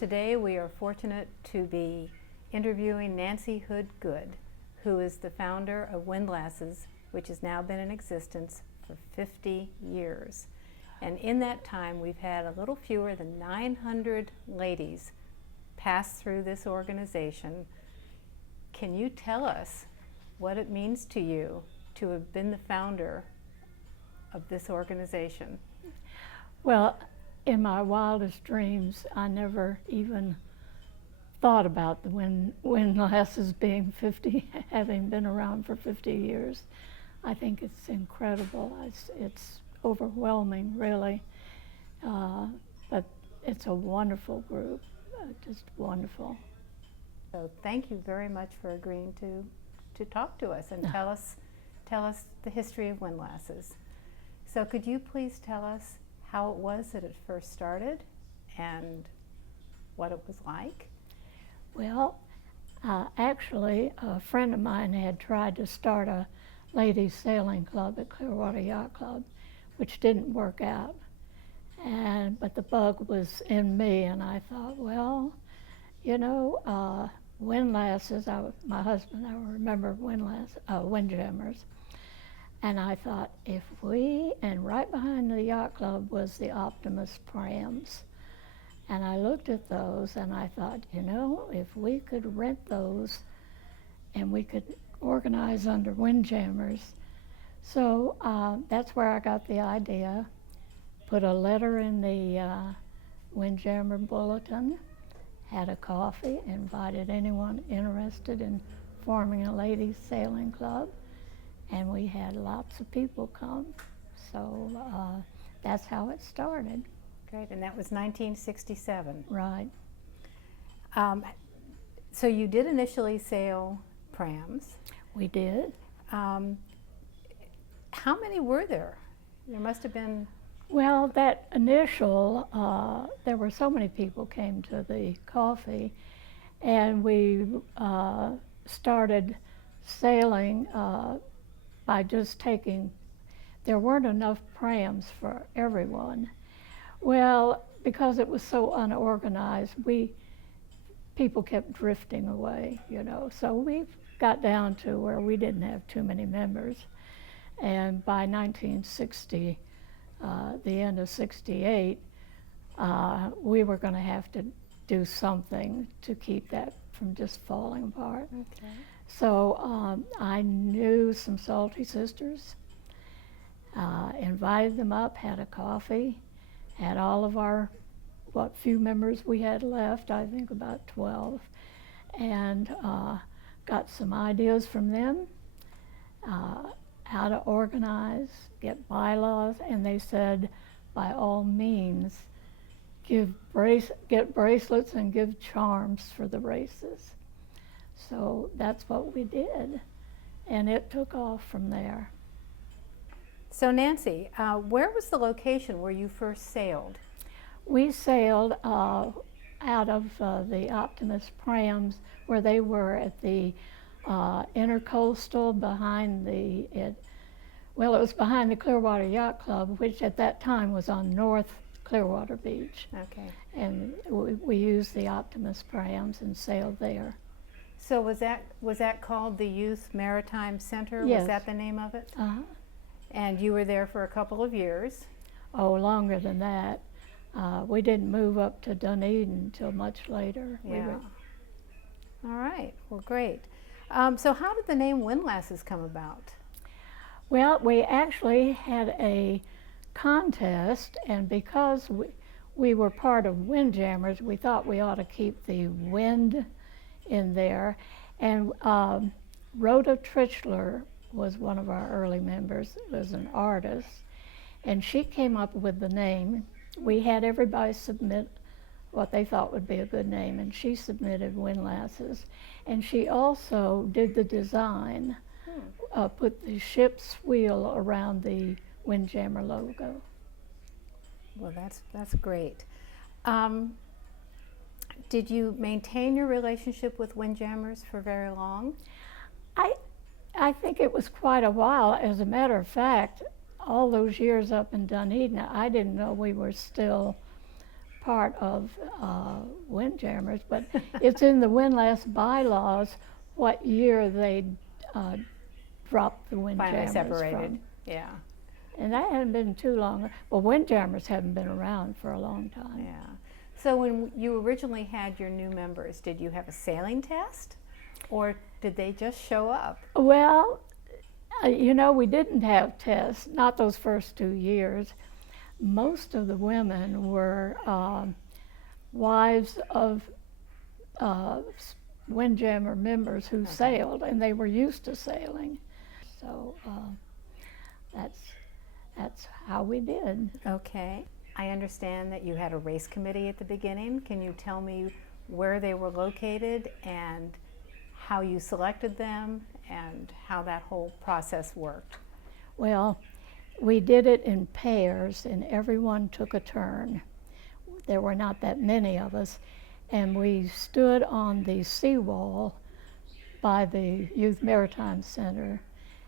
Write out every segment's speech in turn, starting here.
Today we are fortunate to be interviewing Nancy Hood Good, who is the founder of Windlasses, which has now been in existence for 50 years. And in that time we've had a little fewer than 900 ladies pass through this organization. Can you tell us what it means to you to have been the founder of this organization? Well, in my wildest dreams, I never even thought about the Windlasses being 50, having been around for 50 years. I think it's incredible. It's overwhelming, really. But it's a wonderful group, just wonderful. So thank you very much for agreeing to talk to us and tell us the history of Windlasses. So could you please tell us how it was that it first started and what it was like? Well, actually, a friend of mine had tried to start a ladies sailing club at Clearwater Yacht Club, which didn't work out. But the bug was in me, and I thought, well, you know, Windlasses, my husband, I remember Windjammers. And I thought, and right behind the yacht club was the Optimus Prams. And I looked at those and I thought, you know, if we could rent those and we could organize under Windjammers. So that's where I got the idea. Put a letter in the Windjammer Bulletin, had a coffee, invited anyone interested in forming a ladies sailing club. And we had lots of people come, so that's how it started. Great, and that was 1967. Right. So you did initially sail prams. We did. How many were there? There must have been... Well, that initial, there were so many people came to the coffee, and we started sailing by just there weren't enough prams for everyone. Well, because it was so unorganized, people kept drifting away, you know. So we got down to where we didn't have too many members. And by 1960, the end of 68, we were going to have to do something to keep that from just falling apart. Okay. So I knew some Salty Sisters, invited them up, had a coffee, had all of our, what few members we had left, I think about 12, and got some ideas from them, how to organize, get bylaws, and they said, by all means, get bracelets and give charms for the races. So that's what we did, and it took off from there. So Nancy, where was the location where you first sailed? We sailed out of the Optimus Prams, where they were at the intercoastal behind it was behind the Clearwater Yacht Club, which at that time was on North Clearwater Beach. Okay. And we used the Optimus Prams and sailed there. So was that called the Youth Maritime Center? Yes. Was that the name of it? Uh-huh. And you were there for a couple of years? Oh, longer than that. We didn't move up to Dunedin until much later. Yeah. All right. Well, great. So how did the name Windlasses come about? Well, we actually had a contest, and because we were part of Windjammers, we thought we ought to keep the wind in there. And Rhoda Trichler was one of our early members, was an artist, and she came up with the name. We had everybody submit what they thought would be a good name, and she submitted Windlasses. And she also did the design, put the ship's wheel around the Windjammer logo. Well, that's great. Did you maintain your relationship with Windjammers for very long? I think it was quite a while. As a matter of fact, all those years up in Dunedin, I didn't know we were still part of Windjammers, but it's in the Windlass bylaws what year they dropped the Windjammers Finally separated, from. yeah. And that hadn't been too long. Well, Windjammers haven't been around for a long time. Yeah. So when you originally had your new members, did you have a sailing test, or did they just show up? Well, you know, we didn't have tests, not those first 2 years. Most of the women were wives of Windjammer members who sailed, and they were used to sailing. So that's how we did. Okay. I understand that you had a race committee at the beginning. Can you tell me where they were located and how you selected them and how that whole process worked? Well, we did it in pairs, and everyone took a turn. There were not that many of us, and we stood on the seawall by the Youth Maritime Center,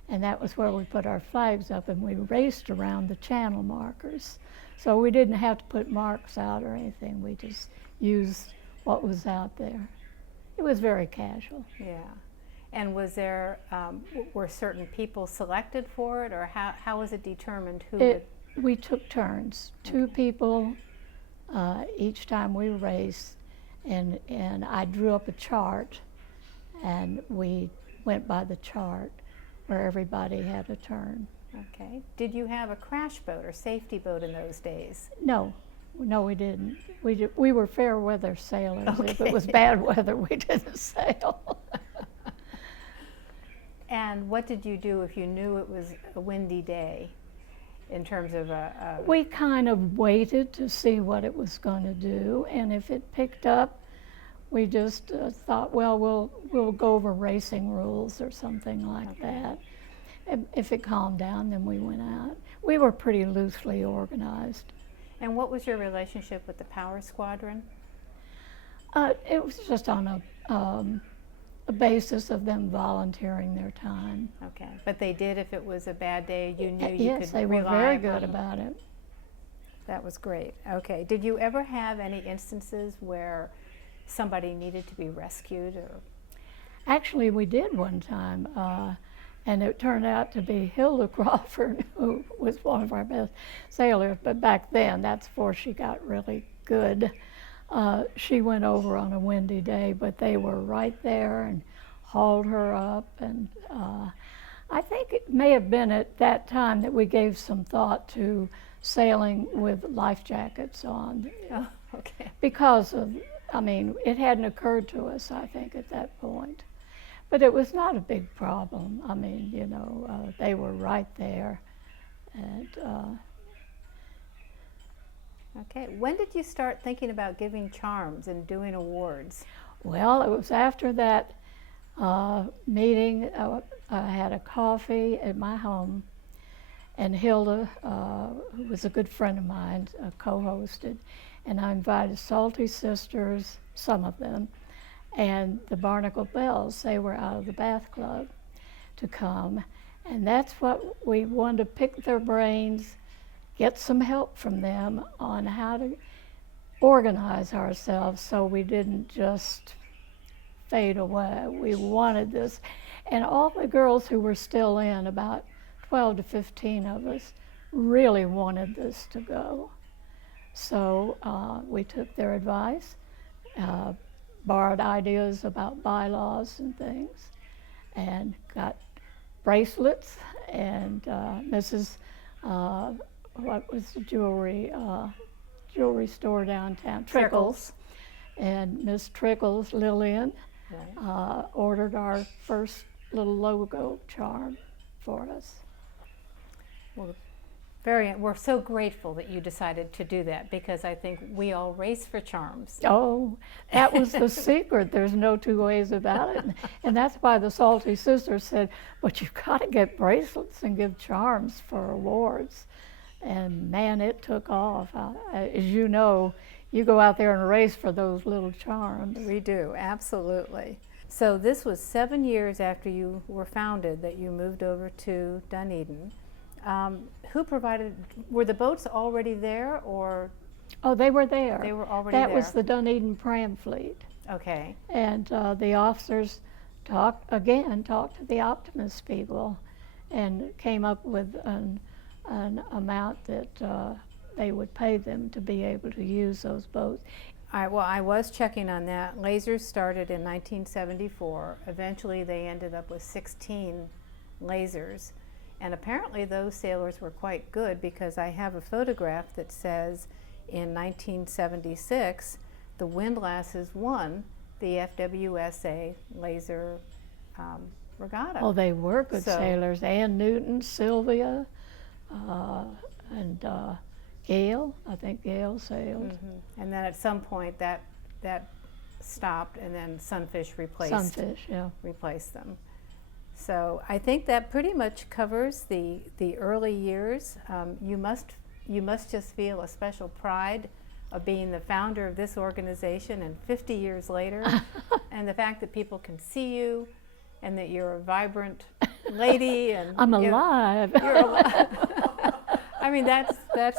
and that was where we put our flags up, and we raced around the channel markers. So we didn't have to put marks out or anything. We just used what was out there. It was very casual. Yeah. And was there, were certain people selected for it, or how was it determined who would? We took turns, 2 people each time we raced, and I drew up a chart, and we went by the chart where everybody had a turn. Okay. Did you have a crash boat or safety boat in those days? No, we didn't. We were fair weather sailors. Okay. If it was bad weather, we didn't sail. And what did you do if you knew it was a windy day in terms of We kind of waited to see what it was going to do, and if it picked up, we just thought, well, we'll go over racing rules or something like that. If it calmed down, then we went out. We were pretty loosely organized. And what was your relationship with the Power Squadron? It was just on a basis of them volunteering their time. Okay, but they did if it was a bad day, you knew you Yes, could they were rely very upon good them. about it. That was great. Okay, did you ever have any instances where somebody needed to be rescued? Or Actually, we did one time, and it turned out to be Hilda Crawford, who was one of our best sailors, but back then, that's before she got really good. She went over on a windy day, but they were right there and hauled her up, and I think it may have been at that time that we gave some thought to sailing with life jackets on. Oh, okay. Because of, I mean, it hadn't occurred to us, I think, at that point. But it was not a big problem. I mean, you know, they were right there. And Okay, when did you start thinking about giving charms and doing awards? well, it was after that meeting. I had a coffee at my home, and Hilda, who was a good friend of mine, co-hosted, and I invited Salty Sisters, some of them, and the Barnacle Bells. They were out of the Bath Club to come, and that's what we wanted to pick their brains, get some help from them on how to organize ourselves so we didn't just fade away. We wanted this. And all the girls who were still in, about 12 to 15 of us, really wanted this to go. So we took their advice, borrowed ideas about bylaws and things, and got bracelets, and Mrs. What was the jewelry store downtown? Trickles. And Miss Trickles, Lillian, Right. ordered our first little logo charm for us. Well, we're so grateful that you decided to do that, because I think we all race for charms. Oh, that was the secret. There's no 2 ways about it. And that's why the Salty Sisters said, but you've got to get bracelets and give charms for awards. And man, it took off. As you know, you go out there and race for those little charms. We do, absolutely. So this was 7 years after you were founded that you moved over to Dunedin. Who provided, were the boats already there, or Oh, they were there. They were already that there. was the Dunedin Pram Fleet. Okay. And the officers talked to the Optimist people and came up with an amount that they would pay them to be able to use those boats. Well, I was checking on that. Lasers started in 1974. Eventually, they ended up with 16 lasers. And apparently, those sailors were quite good, because I have a photograph that says in 1976, the Windlasses won the FWSA laser regatta. Oh, they were good So- sailors. Ann Newton, Sylvia, and Gail. I think Gail sailed. And then at some point that stopped, and then Sunfish replaced Sunfish, yeah. them. So I think that pretty much covers the early years. You must just feel a special pride of being the founder of this organization, and 50 years later, and the fact that people can see you, and that you're a vibrant lady, and I'm alive. You're alive. I mean, that's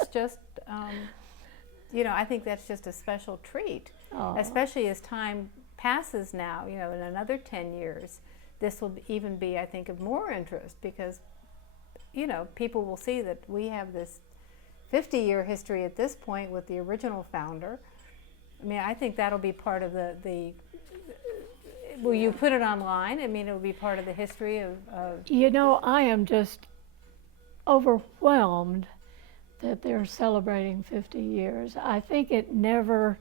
just, I think that's just a special treat, especially as time passes now. In another 10 years, this will even be, I think, of more interest, because, people will see that we have this 50-year history at this point with the original founder. I mean, I think that'll be part of the will you put it online? I mean, it'll be part of the history of I am just overwhelmed that they're celebrating 50 years. I think it never,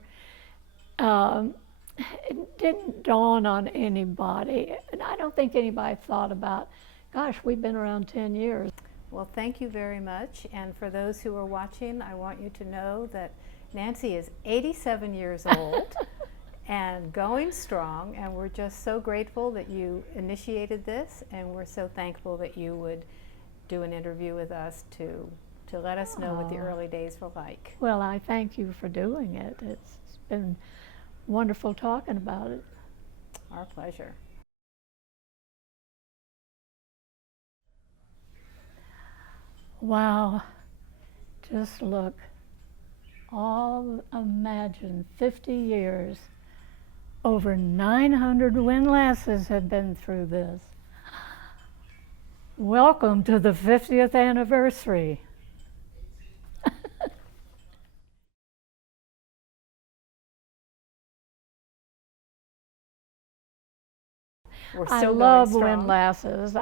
it didn't dawn on anybody, and I don't think anybody thought about, gosh, we've been around 10 years. Well, thank you very much. And for those who are watching, I want you to know that Nancy is 87 years old and going strong, and we're just so grateful that you initiated this, and we're so thankful that you would do an interview with us to let us know what the early days were like. Well, I thank you for doing it. It's been wonderful talking about it. Our pleasure. Wow, just look, imagine 50 years, over 900 windlasses have been through this. Welcome to the 50th anniversary. We're still I going love strong. windlasses.